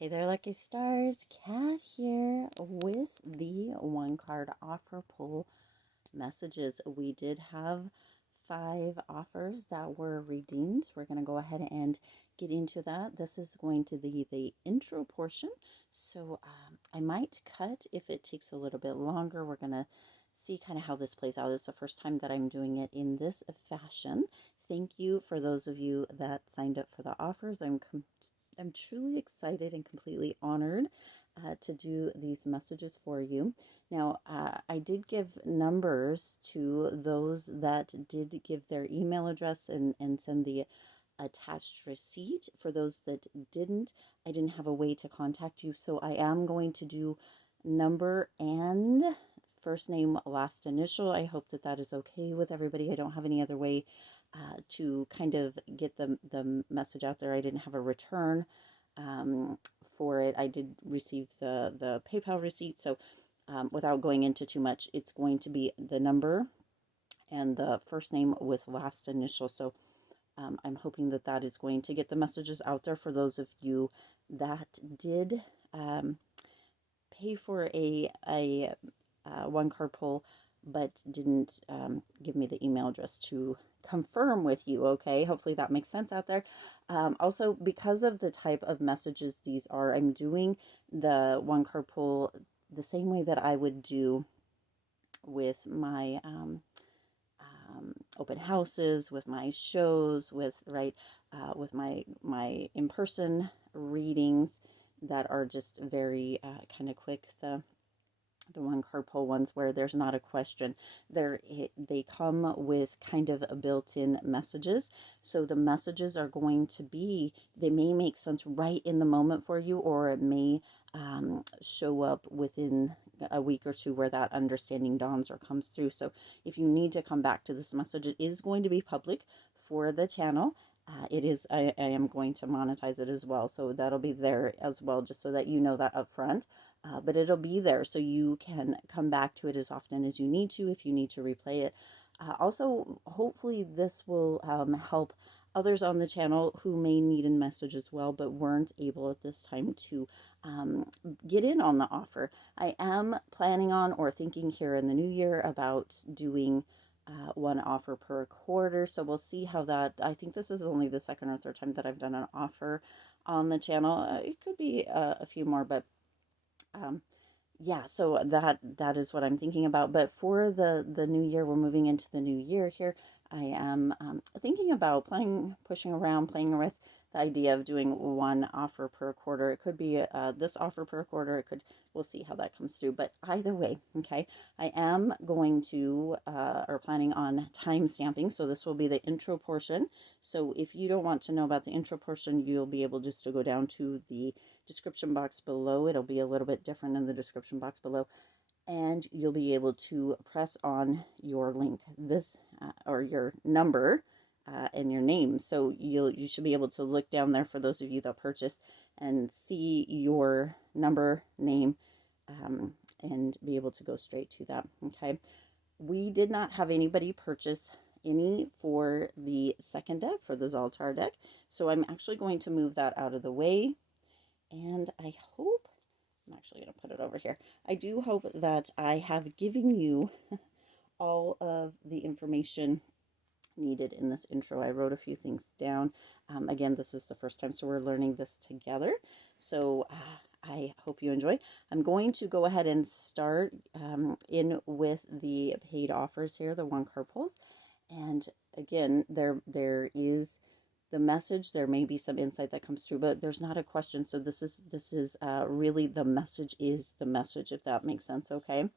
Hey there, lucky stars. Kat here with the one card offer pull messages. We did have 5 offers that were redeemed. We're going to go ahead and get into that. This is going to be the intro portion. So I might cut if it takes a little bit longer. We're going to see kind of how this plays out. It's the first time that I'm doing it in this fashion. Thank you for those of you that signed up for the offers. I'm truly excited and completely honored to do these messages for you. Now, I did give numbers to those that did give their email address and send the attached receipt. For those that didn't, I didn't have a way to contact you, so I am going to do number and first name, last initial. I hope that that is okay with everybody. I don't have any other way to kind of get the message out there. I didn't have a return for it. I did receive the PayPal receipt, so without going into too much, it's going to be the number and the first name with last initial. So I'm hoping that that is going to get the messages out there for those of you that did pay for a one card pull but didn't give me the email address to confirm with you. Okay, hopefully that makes sense out there. Also, because of the type of messages these are, I'm doing the one card pull the same way that I would do with my open houses, with my shows, with with my in-person readings that are just very kind of quick. The one card pull ones where there's not a question. They come with kind of a built-in messages. So the messages are going to be, they may make sense right in the moment for you, or it may show up within a week or two where that understanding dawns or comes through. So if you need to come back to this message, it is going to be public for the channel. I am going to monetize it as well, so that'll be there as well, just so that you know that up front. But it'll be there so you can come back to it as often as you need to if you need to replay it. Also, hopefully this will help others on the channel who may need a message as well but weren't able at this time to get in on the offer. I am planning on or thinking here in the new year about doing one offer per quarter, so we'll see how that. I think this is only the second or third time that I've done an offer on the channel. It could be a few more, but yeah, so that is what I'm thinking about. But for the new year, we're moving into the new year here. I am thinking about pushing around, playing with the idea of doing one offer per quarter. It could be this offer per quarter. We'll see how that comes through. But either way, okay, I am going to, or planning on time stamping. So this will be the intro portion. So if you don't want to know about the intro portion, you'll be able just to go down to the description box below. It'll be a little bit different in the description box below, and you'll be able to press on your link, this or your number and your name. So you should be able to look down there for those of you that purchased and see your number, name, and be able to go straight to that. Okay, we did not have anybody purchase any for the second deck, for the Zoltar deck, so I'm actually going to move that out of the way. And I hope, I'm actually going to put it over here. I do hope that I have given you all of the information needed in this intro. I wrote a few things down. Again, this is the first time, so we're learning this together. So I hope you enjoy. I'm going to go ahead and start in with the paid offers here, the one card pulls. And again, there is the message. There may be some insight that comes through, but there's not a question. So this is really the message is the message, if that makes sense. Okay.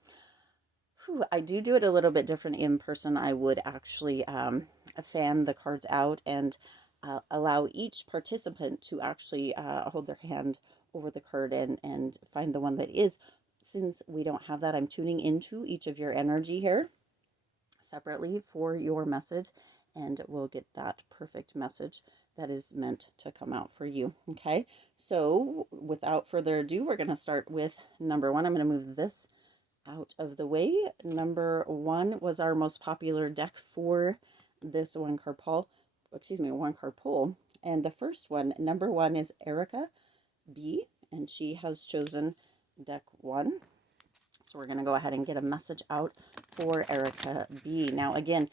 Whew, I do it a little bit different in person. I would actually fan the cards out and allow each participant to actually hold their hand over the card and find the one that is. Since we don't have that, I'm tuning into each of your energy here separately for your message, and we'll get that perfect message that is meant to come out for you. Okay, so without further ado, we're going to start with number one. I'm going to move this out of the way. Number one was our most popular deck for this one card pull, and the first one, number one, is Erika B, and she has chosen deck 1. So we're going to go ahead and get a message out for Erika B. Now, again,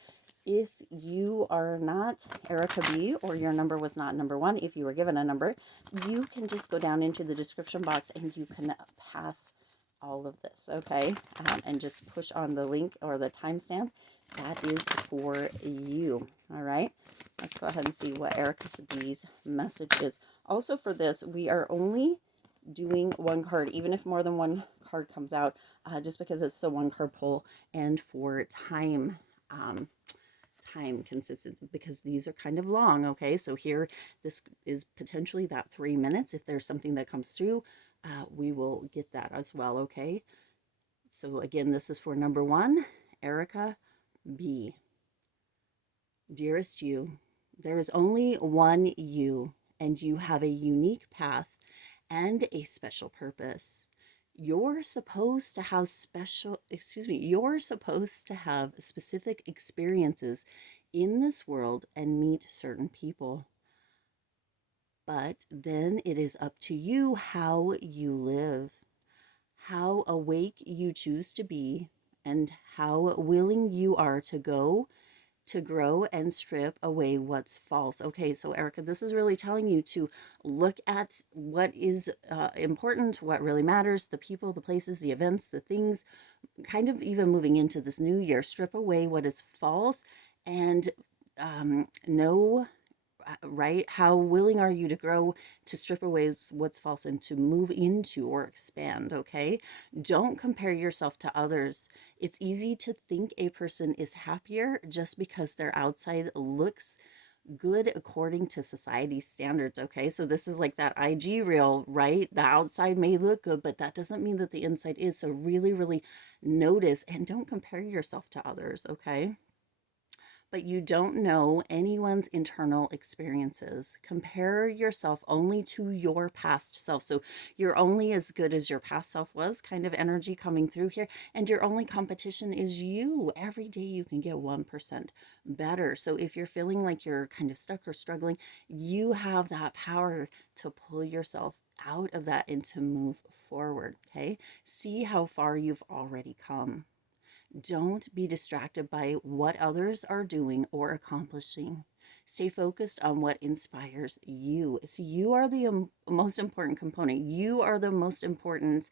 if you are not Erika B, or your number was not number 1, if you were given a number, you can just go down into the description box and you can pass all of this, okay? And just push on the link or the timestamp. That is for you, all right? Let's go ahead and see what Erika B's message is. Also for this, we are only doing 1 card, even if more than 1 card comes out, just because it's the 1 card pull, and for time consistency, because these are kind of long, okay? So here, this is potentially that 3 minutes. If there's something that comes through, we will get that as well, okay? So again, this is for number 1, Erika B. Dearest you, there is only one you, and you have a unique path and a special purpose. You're supposed to have specific experiences in this world and meet certain people. But then it is up to you how you live, how awake you choose to be, and how willing you are to go to grow and strip away what's false. Okay, so Erika, this is really telling you to look at what is important, what really matters, the people, the places, the events, the things, kind of even moving into this new year, strip away what is false, and know, right, how willing are you to grow, to strip away what's false, and to move into or expand, okay? Don't compare yourself to others. It's easy to think a person is happier just because their outside looks good according to society's standards, okay? So this is like that IG reel, right? The outside may look good, but that doesn't mean that the inside is. So really, really notice and don't compare yourself to others, okay? But you don't know anyone's internal experiences. Compare yourself only to your past self. So you're only as good as your past self was, kind of energy coming through here. And your only competition is you. Every day you can get 1% better. So if you're feeling like you're kind of stuck or struggling, you have that power to pull yourself out of that and to move forward, okay? See how far you've already come. Don't be distracted by what others are doing or accomplishing. Stay focused on what inspires you. See, you are the most important component. You are the most important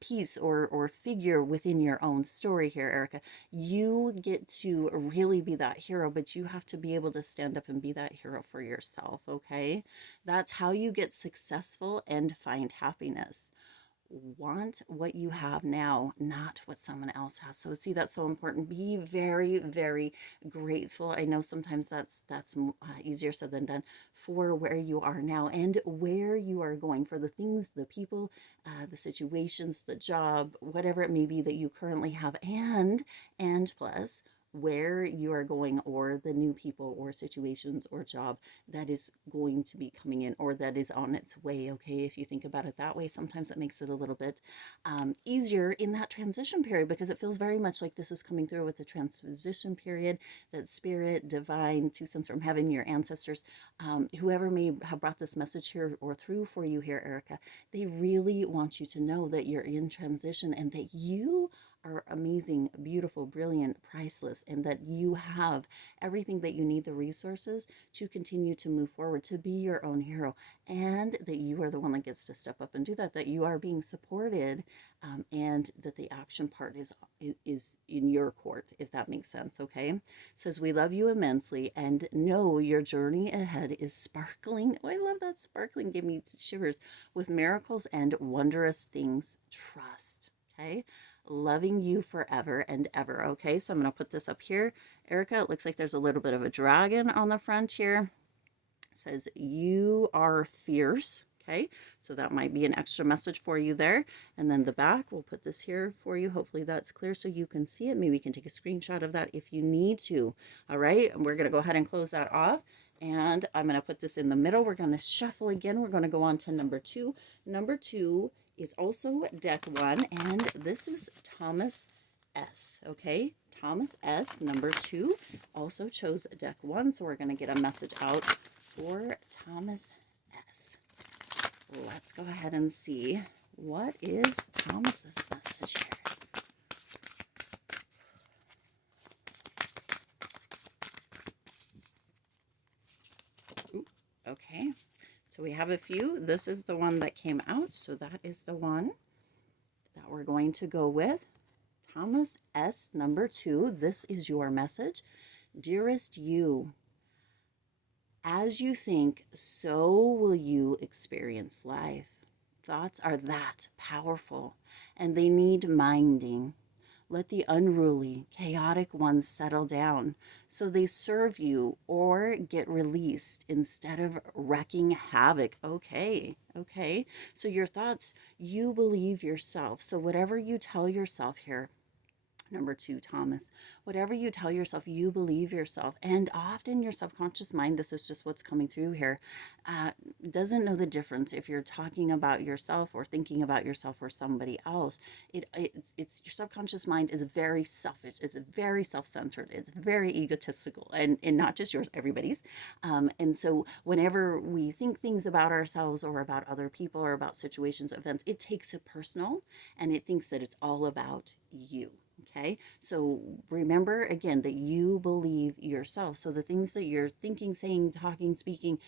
piece or figure within your own story here, Erika. You get to really be that hero, but you have to be able to stand up and be that hero for yourself, okay? That's how you get successful and find happiness. Want what you have now, not what someone else has. So see, that's so important. Be very, very grateful. I know sometimes that's easier said than done, for where you are now and where you are going, for the things, the people, the situations, the job, whatever it may be that you currently have, and plus where you are going, or the new people or situations or job that is going to be coming in, or that is on its way, okay? If you think about it that way, sometimes it makes it a little bit easier in that transition period, because it feels very much like this is coming through with the transition period, that spirit, divine, 2 cents from heaven, your ancestors, whoever may have brought this message here or through for you here, Erika, they really want you to know that you're in transition and that you are amazing, beautiful, brilliant, priceless, and that you have everything that you need, the resources to continue to move forward, to be your own hero, and that you are the one that gets to step up and do that, that you are being supported, and that the action part is in your court, if that makes sense, okay? It says, we love you immensely and know your journey ahead is sparkling. Oh, I love that, sparkling, give me shivers, with miracles and wondrous things. Trust, okay? Loving you forever and ever, okay? So I'm going to put this up here. Erika, it looks like there's a little bit of a dragon on the front here. It says, you are fierce, okay? So that might be an extra message for you there. And then the back, we'll put this here for you. Hopefully that's clear so you can see it. Maybe you can take a screenshot of that if you need to, all right? And we're going to go ahead and close that off. And I'm going to put this in the middle. We're going to shuffle again. We're going to go on to number 2. Number 2 is also deck 1, and this is Thomas S, okay? Thomas S, number 2, also chose deck 1, so we're going to get a message out for Thomas S. let's go ahead and see what is Thomas's message here. Ooh, okay, so we have a few. This is the one that came out, so that is the one that we're going to go with. Thomas S, number 2, this is your message. Dearest you, as you think, so will you experience life. Thoughts are that powerful, and they need minding. Let the unruly, chaotic ones settle down so they serve you or get released instead of wreaking havoc. Okay, okay. So your thoughts, you believe yourself. So whatever you tell yourself here, number 2, Thomas, whatever you tell yourself, you believe yourself. And often your subconscious mind, this is just what's coming through here, doesn't know the difference if you're talking about yourself or thinking about yourself or somebody else. It's your subconscious mind is very selfish. It's very self-centered. It's very egotistical, and not just yours, everybody's. And so whenever we think things about ourselves or about other people or about situations, events, it takes it personal, and it thinks that it's all about you. Okay, so remember again that you believe yourself. So the things that you're thinking, saying, talking, speaking,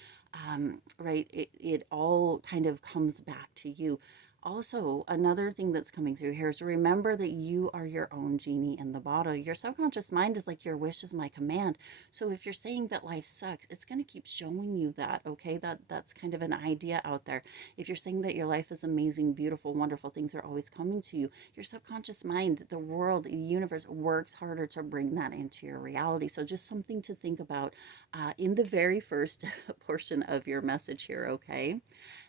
right, it all kind of comes back to you. Also, another thing that's coming through here is remember that you are your own genie in the bottle. Your subconscious mind is like your wish is my command. So if you're saying that life sucks, it's going to keep showing you that, okay? That's kind of an idea out there. If you're saying that your life is amazing, beautiful, wonderful, things are always coming to you, your subconscious mind, the world, the universe works harder to bring that into your reality. So just something to think about in the very first portion of your message here, okay?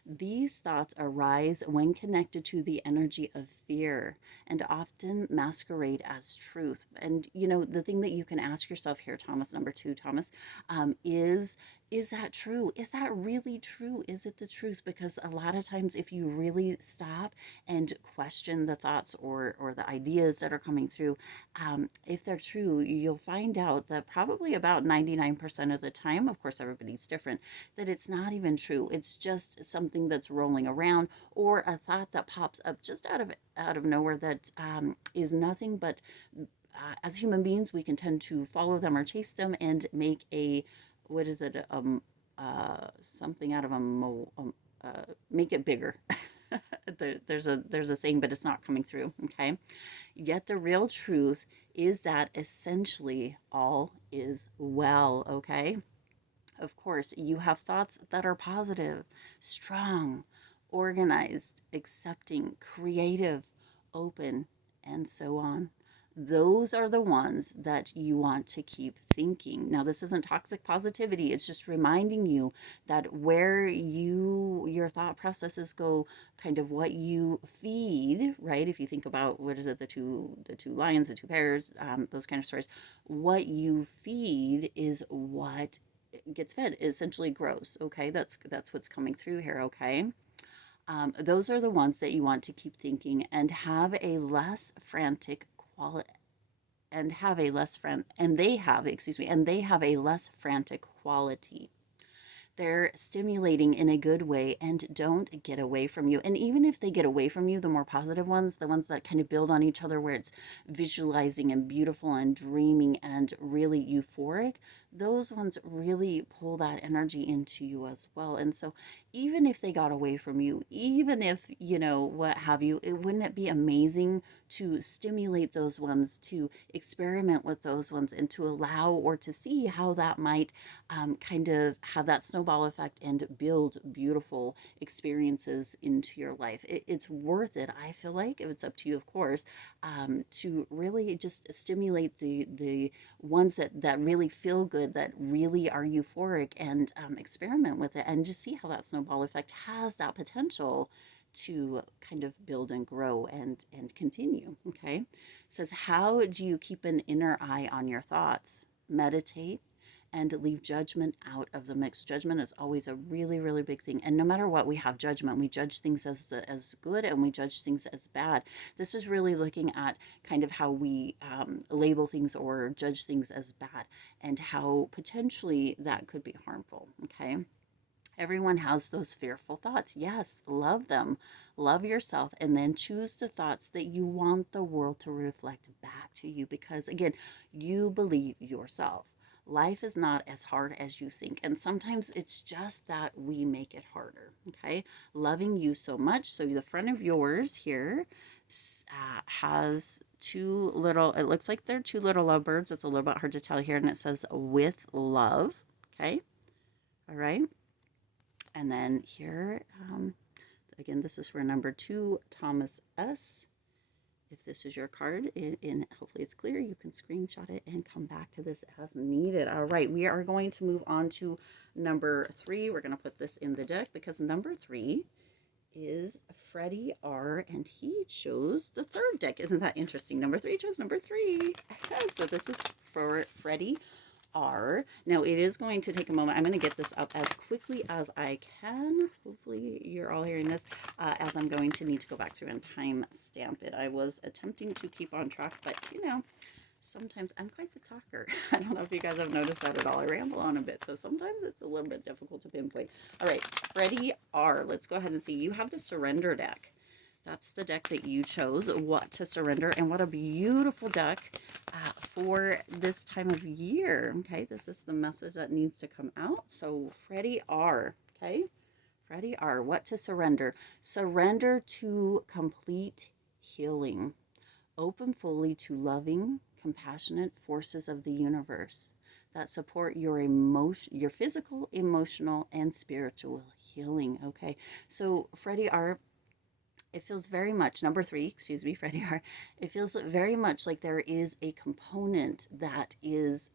These thoughts arise when connected to the energy of fear and often masquerade as truth. And, you know, the thing that you can ask yourself here, Thomas, number 2, Thomas, is that true? Is that really true? Is it the truth? Because a lot of times, if you really stop and question the thoughts or the ideas that are coming through, if they're true, you'll find out that probably about 99% of the time, of course, everybody's different, that it's not even true. It's just something that's rolling around, or a thought that pops up just out of nowhere that is nothing but as human beings, we can tend to follow them or chase them and make a, what is it, something out of a make it bigger. There's a saying, but it's not coming through. Okay, yet the real truth is that essentially all is well. Okay, of course you have thoughts that are positive, strong, organized, accepting, creative, open, and so on. Those are the ones that you want to keep thinking. Now, this isn't toxic positivity. It's just reminding you that where your thought processes go, kind of what you feed, right? If you think about, what is it, the two lions, the two bears, those kind of stories, what you feed is what gets fed. It essentially grows. Okay, that's what's coming through here. Okay. Those are the ones that you want to keep thinking and have a less frantic quality, and have a less and they have, excuse me, and they have a less frantic quality. They're stimulating in a good way and don't get away from you. And even if they get away from you, the more positive ones, the ones that kind of build on each other, where it's visualizing and beautiful and dreaming and really euphoric, those ones really pull that energy into you as well. And so even if they got away from you, even if, you know, what have you, wouldn't it be amazing to stimulate those ones, to experiment with those ones, and to allow or to see how that might kind of have that snowball effect and build beautiful experiences into your life. It's worth it, I feel like. It's up to you, of course, to really just stimulate the ones that really feel good, that really are euphoric, and experiment with it and just see how that snowball effect has that potential to kind of build and grow and continue. Okay, it says, how do you keep an inner eye on your thoughts? Meditate and leave judgment out of the mix. Judgment is always a really, really big thing. And no matter what, we have judgment. We judge things as good, and we judge things as bad. This is really looking at kind of how we label things or judge things as bad, and how potentially that could be harmful. Okay. Everyone has those fearful thoughts. Yes, love them, love yourself, and then choose the thoughts that you want the world to reflect back to you because, again, you believe yourself. Life is not as hard as you think, and sometimes it's just that we make it harder. Okay, loving you so much. So, the front of yours here has two little, it looks like they're two little lovebirds. It's a little bit hard to tell here, and it says with love. Okay, all right. And then here, again, this is for number 2, Thomas S. If this is your card, and hopefully it's clear, you can screenshot it and come back to this as needed. All right, we are going to move on to number 3. We're going to put this in the deck because number 3 is Freddy R, and he chose the 3rd deck. Isn't that interesting? Number 3 chose number 3. So this is for Freddy R. Now it is going to take a moment. I'm going to get this up as quickly as I can. Hopefully you're all hearing this, as I'm going to need to go back through and time stamp it. I was attempting to keep on track, but sometimes I'm quite the talker. I don't know if you guys have noticed that at all. I ramble on a bit, so sometimes it's a little bit difficult to pinpoint. All right, Freddy R. Let's go ahead and see. You have the Surrender deck. That's the deck that you chose, What to Surrender, and what a beautiful deck for this time of year. Okay, this is the message that needs to come out. So Freddy R, okay, Freddy R, What to Surrender. Surrender to complete healing. Open fully to loving, compassionate forces of the universe that support your your physical, emotional, and spiritual healing. Okay, so Freddy R, it feels very much, number 3, excuse me, Freddy R, it feels very much like there is a component that is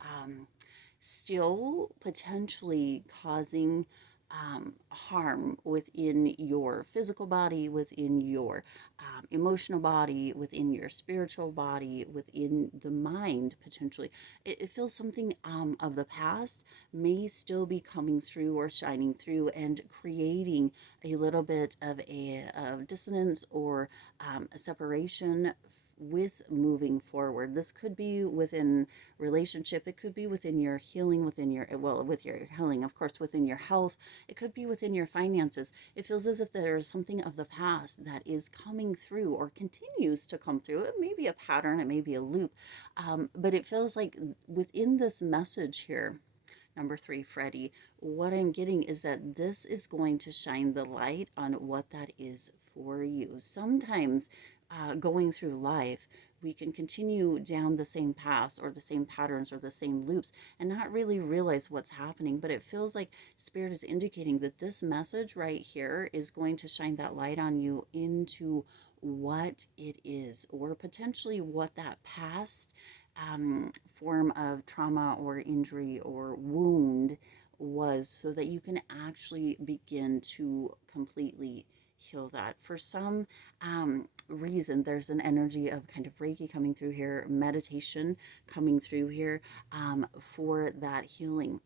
still potentially causing harm within your physical body, within your emotional body, within your spiritual body, within the mind, potentially. It feels something of the past may still be coming through or shining through and creating a little bit of of dissonance or a separation with moving forward. This could be within relationship, it could be within your healing, within your, well, with your healing, of course, within your health, it could be within your finances. It feels as if there is something of the past that is coming through or continues to come through. It may be a pattern, it may be a loop, but it feels like within this message here, number 3, Freddy, what I'm getting is that this is going to shine the light on what that is for you. Sometimes going through life, we can continue down the same paths or the same patterns or the same loops and not really realize what's happening. But it feels like Spirit is indicating that this message right here is going to shine that light on you into what it is, or potentially what that past form of trauma or injury or wound was, so that you can actually begin to completely heal that. For some reason, there's an energy of kind of Reiki coming through here, meditation coming through here for that healing.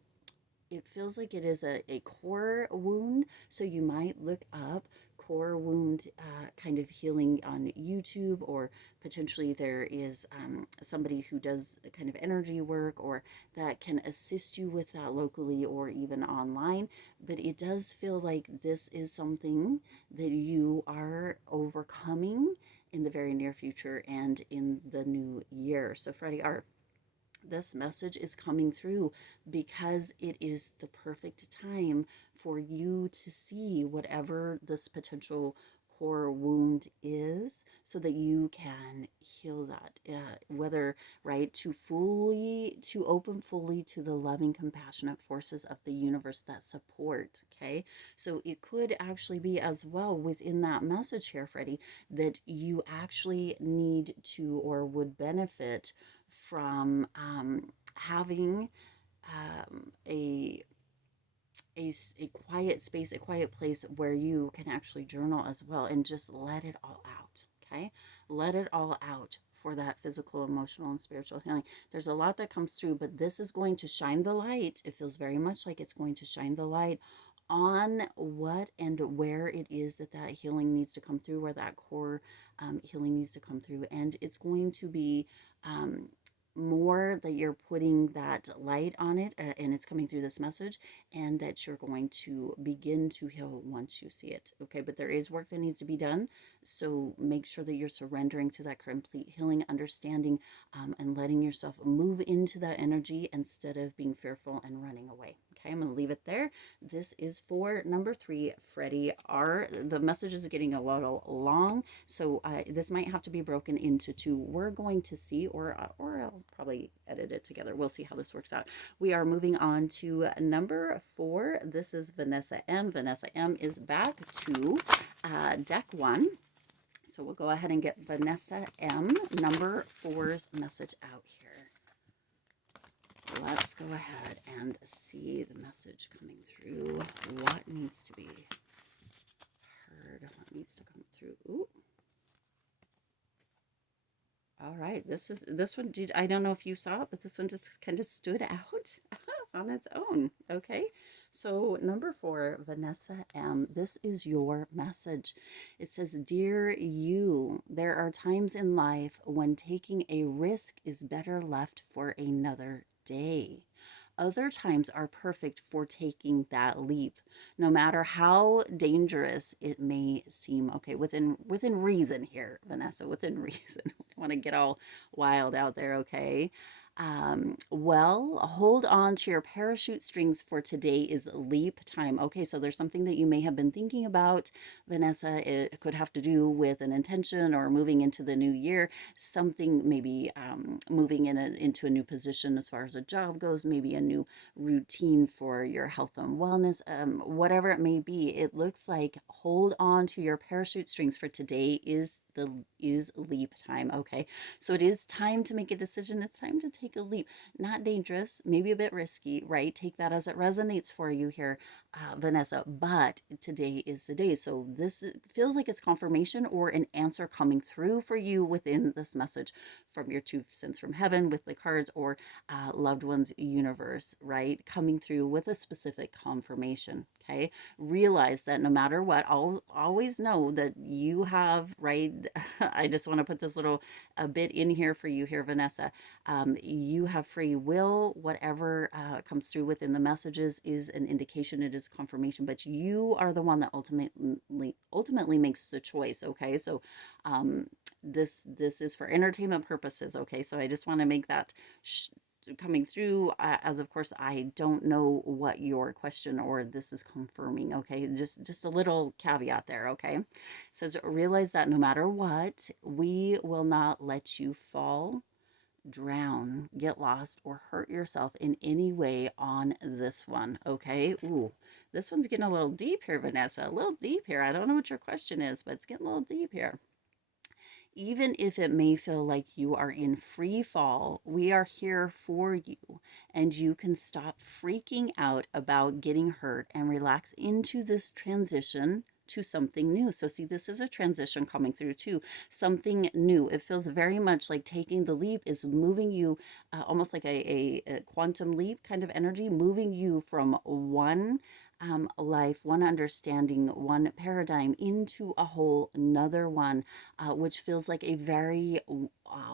It feels like it is a core wound, so you might look up core wound kind of healing on YouTube, or potentially there is somebody who does kind of energy work or that can assist you with that locally or even online. But it does feel like this is something that you are overcoming in the very near future and in the new year. So Freddy R, this message is coming through because it is the perfect time for you to see whatever this potential core wound is, so that you can heal that, whether, right, to open fully to the loving, compassionate forces of the universe that support. Okay, so it could actually be as well within that message here, Freddie, that you actually need to or would benefit from having a quiet space, a quiet place where you can actually journal as well and just let it all out. Okay, let it all out for that physical, emotional, and spiritual healing. There's a lot that comes through, but this is going to shine the light. It feels very much like it's going to shine the light on what and where it is that healing needs to come through, where that core healing needs to come through. And it's going to be more that you're putting that light on it, and it's coming through this message, and that you're going to begin to heal once you see it. Okay, but there is work that needs to be done. So make sure that you're surrendering to that complete healing, understanding, and letting yourself move into that energy instead of being fearful and running away. Okay, I'm going to leave it there. This is for number 3, Freddy R. The message is getting a little long, so this might have to be broken into 2. We're going to see, or I'll probably edit it together. We'll see how this works out. We are moving on to number 4. This is Vanessa M. Vanessa M is back to deck 1. So we'll go ahead and get Vanessa M, number 4's message out here. Let's go ahead and see the message coming through. What needs to be heard? What needs to come through? Ooh. All right, this one. I don't know if you saw it, but this one just kind of stood out on its own. Okay, so number 4, Vanessa M. This is your message. It says, "Dear you, there are times in life when taking a risk is better left for another day. Other times are perfect for taking that leap, no matter how dangerous it may seem." Okay, within reason here, Vanessa, within reason. I don't want to get all wild out there, okay? Well, hold on to your parachute strings, for today is leap time. Okay, so there's something that you may have been thinking about, Vanessa. It could have to do with an intention or moving into the new year, something maybe moving into a new position as far as a job goes, maybe a new routine for your health and wellness, whatever it may be. It looks like hold on to your parachute strings, for today is leap time. Okay, so it is time to make a decision. It's time to take a leap. Not dangerous, maybe a bit risky, right? Take that as it resonates for you here, Vanessa. But today is the day. So this feels like it's confirmation or an answer coming through for you within this message from your 2 cents from heaven with the cards, or loved ones universe, right? Coming through with a specific confirmation. Okay, realize that no matter what, I'll always know that you have, right? I just want to put this little a bit in here for you here, Vanessa. You have free will. Whatever comes through within the messages is an indication, it is confirmation, but you are the one that ultimately makes the choice. Okay, so this is for entertainment purposes. Okay, so I just want to make that coming through, as of course I don't know what your question or this is confirming. Okay, just a little caveat there. Okay, it says, realize that no matter what, we will not let you fall, drown, get lost, or hurt yourself in any way on this one. Okay, ooh, this one's getting a little deep here, Vanessa, a little deep here. I don't know what your question is, but it's getting a little deep here. Even if it may feel like you are in free fall, we are here for you, and you can stop freaking out about getting hurt and relax into this transition to something new. So see, this is a transition coming through too, something new. It feels very much like taking the leap is moving you, almost like a quantum leap kind of energy, moving you from one life, one understanding, one paradigm into a whole another one, which feels like a very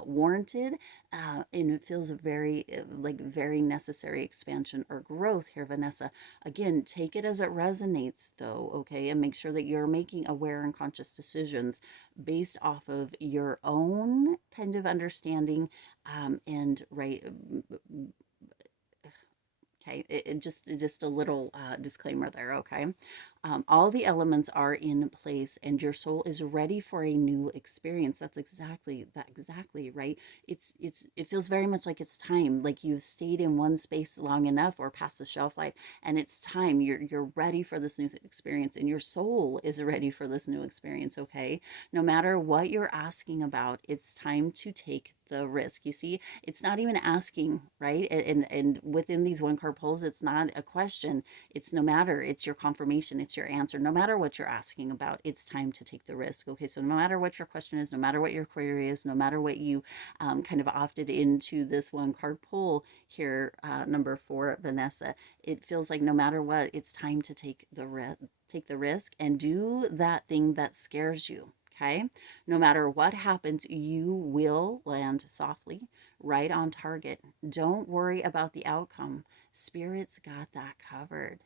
warranted, and it feels very like very necessary expansion or growth here, Vanessa. Again, take it as it resonates though, okay, and make sure that you're making aware and conscious decisions based off of your own kind of understanding, and right. Okay, just a little disclaimer there. Okay, all the elements are in place, and your soul is ready for a new experience. That's exactly right. It feels very much like it's time. Like you've stayed in one space long enough, or past the shelf life, and it's time. You're ready for this new experience, and your soul is ready for this new experience. Okay, no matter what you're asking about, it's time to take the risk. You see, it's not even asking, right? And within these one card pulls, it's not a question. It's no matter, it's your confirmation, it's your answer. No matter what you're asking about, it's time to take the risk. Okay, so no matter what your question is, no matter what your query is, no matter what you kind of opted into this one card pull here, number 4, Vanessa, it feels like no matter what, it's time to take the risk and do that thing that scares you. Okay, no matter what happens, you will land softly, right on target. Don't worry about the outcome. Spirit's got that covered.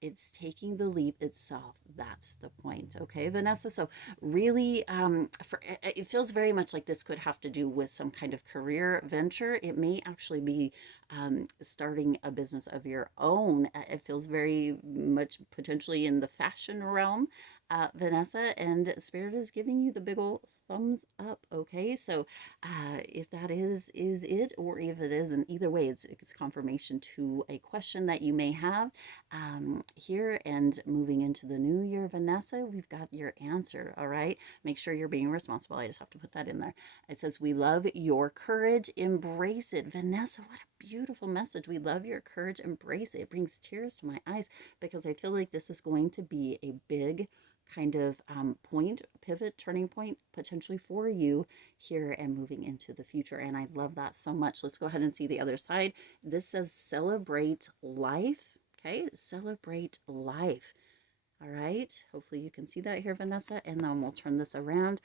It's taking the leap itself. That's the point. Okay, Vanessa. So really, it feels very much like this could have to do with some kind of career venture. It may actually be starting a business of your own. It feels very much potentially in the fashion realm, Vanessa, and Spirit is giving you the big old thumbs up. Okay, so if that is it, or if it isn't, either way, it's confirmation to a question that you may have here. And moving into the new year, Vanessa, we've got your answer. All right, make sure you're being responsible. I just have to put that in there. It says, we love your courage, embrace it. Vanessa, what a beautiful message. We love your courage, embrace it. It brings tears to my eyes because I feel like this is going to be a big kind of point, pivot, turning point potentially for you here and moving into the future. And I love that so much. Let's go ahead and see the other side. This says celebrate life. Okay, celebrate life. All right, hopefully you can see that here, Vanessa, and then we'll turn this around.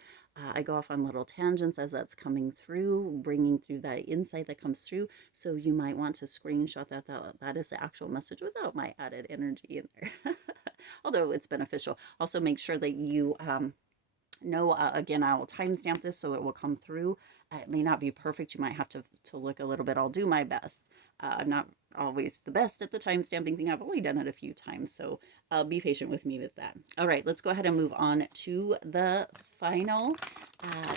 I go off on little tangents as that's coming through, bringing through that insight that comes through. So you might want to screenshot that is the actual message without my added energy in there. Although it's beneficial. Also make sure that you know, again, I will timestamp this so it will come through. It may not be perfect. You might have to look a little bit. I'll do my best. I'm not always the best at the time stamping thing. I've only done it a few times, so be patient with me with that. All right, let's go ahead and move on to the final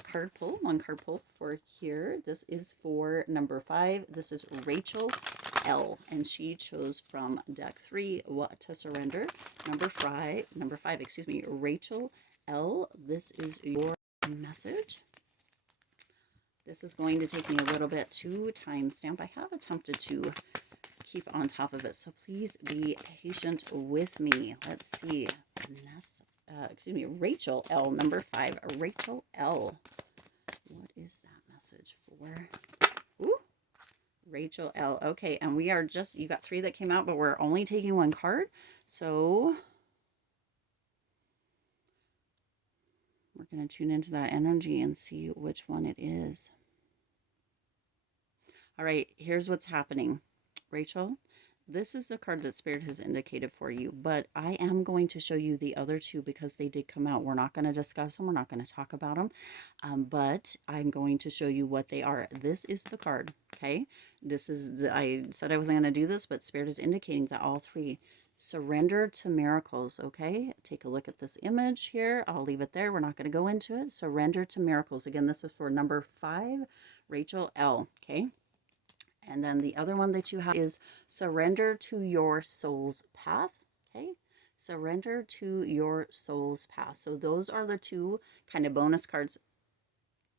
card pull. One card pull for here. This is for number 5. This is Rachel L, and she chose from deck 3, What to Surrender. Number 5, excuse me, Rachel L. This is your message. This is going to take me a little bit to timestamp. I have attempted to keep on top of it, so please be patient with me. Let's see. Rachel L, number 5. Rachel L. What is that message for? Ooh, Rachel L. Okay, and we are just, you got 3 that came out, but we're only taking 1 card. So we're going to tune into that energy and see which one it is. All right, here's what's happening. Rachel, this is the card that Spirit has indicated for you, but I am going to show you the other 2 because they did come out. We're not going to discuss them. We're not going to talk about them, but I'm going to show you what they are. This is the card, okay? This is, I said I wasn't going to do this, but Spirit is indicating that all 3 surrender to miracles. Okay, take a look at this image here. I'll leave it there. We're not going to go into it. Surrender to miracles. Again, this is for number 5, Rachel L. Okay, and then the other one that you have is surrender to your soul's path. Okay, surrender to your soul's path. So those are the 2 kind of bonus cards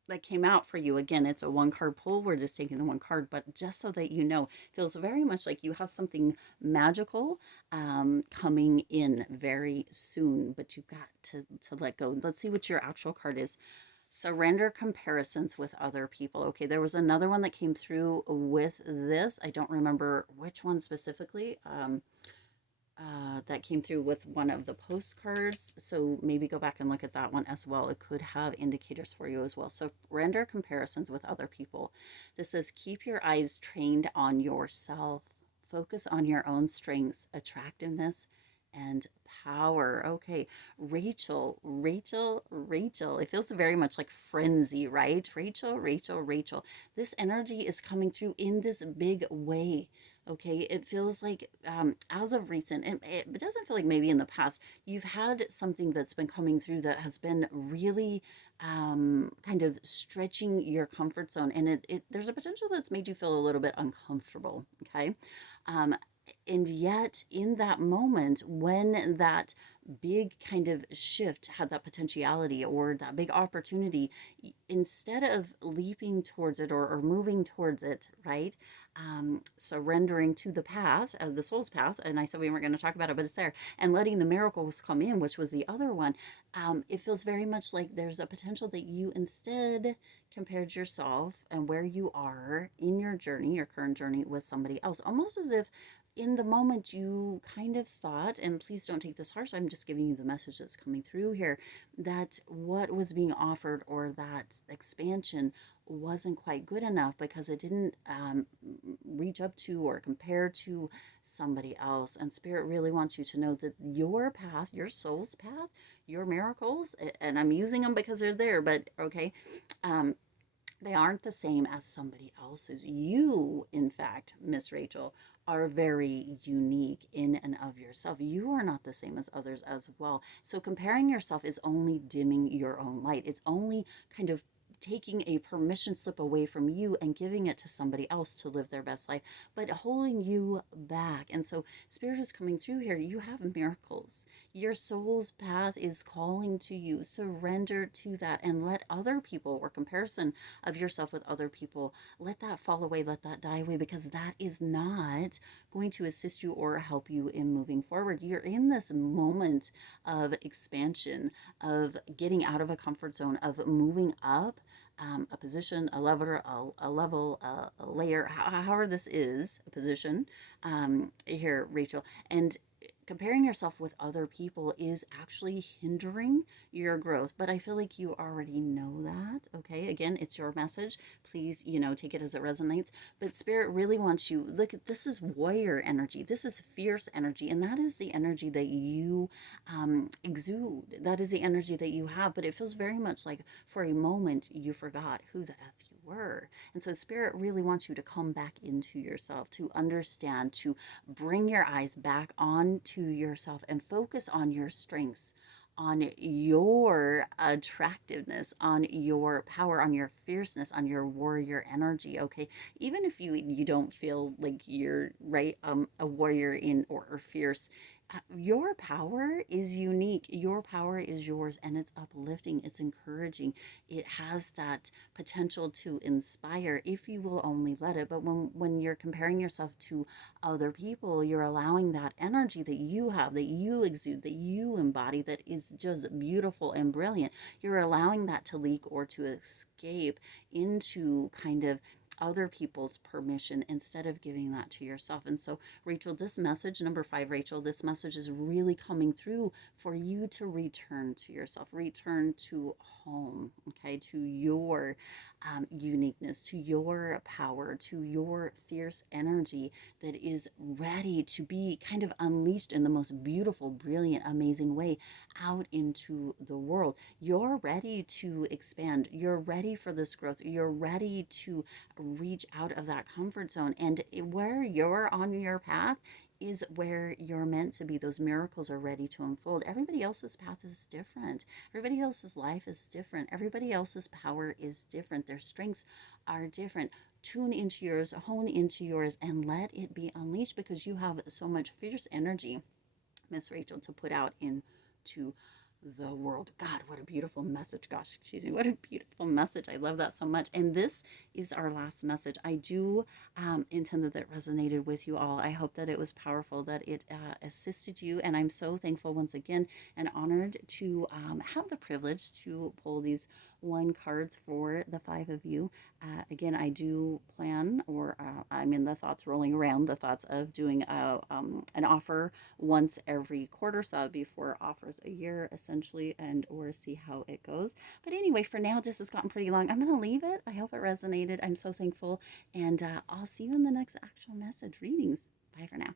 that came out for you. Again, it's a 1 card pull. We're just taking the 1 card, but just so that you know, feels very much like you have something magical coming in very soon, but you've got to let go. Let's see what your actual card is. Surrender comparisons with other people. Okay, there was another one that came through with this. I don't remember which one specifically. That came through with one of the postcards, so maybe go back and look at that one as well. It could have indicators for you as well. So render comparisons with other people. This says keep your eyes trained on yourself. Focus on your own strengths, attractiveness, and power. Okay, Rachel. It feels very much like frenzy, right? Rachel. This energy is coming through in this big way. Okay, it feels like as of recent, and it doesn't feel like maybe in the past, you've had something that's been coming through that has been really kind of stretching your comfort zone, and there's a potential that's made you feel a little bit uncomfortable. Okay, and yet in that moment when that big kind of shift had that potentiality or that big opportunity, instead of leaping towards it or moving towards it, right, surrendering to the path of the soul's path, and I said we weren't going to talk about it, but it's there, and letting the miracles come in, which was the other one, it feels very much like there's a potential that you instead compared yourself and where you are in your journey, your current journey, with somebody else, almost as if in the moment you kind of thought, and please don't take this harsh, I'm just giving you the message that's coming through here, that what was being offered or that expansion wasn't quite good enough because it didn't reach up to or compare to somebody else. And Spirit really wants you to know that your path, your soul's path, your miracles, and I'm using them because they're there, but okay, um, they aren't the same as somebody else's. You, in fact, Miss Rachel, are very unique in and of yourself. You are not the same as others as well. So comparing yourself is only dimming your own light. It's only kind of taking a permission slip away from you and giving it to somebody else to live their best life, but holding you back. And so Spirit is coming through here. You have miracles. Your soul's path is calling to you. Surrender to that and let other people, or comparison of yourself with other people, let that fall away, let that die away, because that is not going to assist you or help you in moving forward. You're in this moment of expansion, of getting out of a comfort zone, of moving up a position, a level, a layer, however this is, a position here, Rachel. And comparing yourself with other people is actually hindering your growth. But I feel like you already know that. Okay. Again, it's your message. Please, take it as it resonates. But Spirit really wants you, look, this is warrior energy. This is fierce energy. And that is the energy that you exude. That is the energy that you have. But it feels very much like for a moment you forgot who the F you were. And so Spirit really wants you to come back into yourself, to understand, to bring your eyes back onto yourself and focus on your strengths, on your attractiveness, on your power, on your fierceness, on your warrior energy. Okay, even if you don't feel like you're right, a warrior in or fierce, your power is unique. Your power is yours, and it's uplifting, it's encouraging, it has that potential to inspire if you will only let it. But when you're comparing yourself to other people, you're allowing that energy that you have, that you exude, that you embody, that is just beautiful and brilliant, you're allowing that to leak or to escape into kind of other people's permission instead of giving that to yourself. And so, Rachel, this message, number 5, Rachel, this message is really coming through for you to return to yourself, return to home, okay, to your uniqueness, to your power, to your fierce energy that is ready to be kind of unleashed in the most beautiful, brilliant, amazing way out into the world. You're ready to expand. You're ready for this growth. You're ready to reach out of that comfort zone. And where you're on your path is where you're meant to be. Those miracles are ready to unfold. Everybody else's path is different. Everybody else's life is different. Everybody else's power is different. Their strengths are different. Tune into yours, hone into yours, and let it be unleashed, because you have so much fierce energy, Miss Rachel, to put out into the world. God, what a beautiful message. Gosh, excuse me. What a beautiful message. I love that so much. And this is our last message. I do intend that it resonated with you all. I hope that it was powerful, that it assisted you. And I'm so thankful once again and honored to have the privilege to pull these 1 cards for the 5 of you. Again, I do plan, or I'm in the thoughts, rolling around the thoughts of doing an offer once every quarter, so that would be 4 offers a year essentially, and or see how it goes. But anyway, for now, this has gotten pretty long. I'm going to leave it. I hope it resonated. I'm so thankful, and I'll see you in the next actual message readings. Bye for now.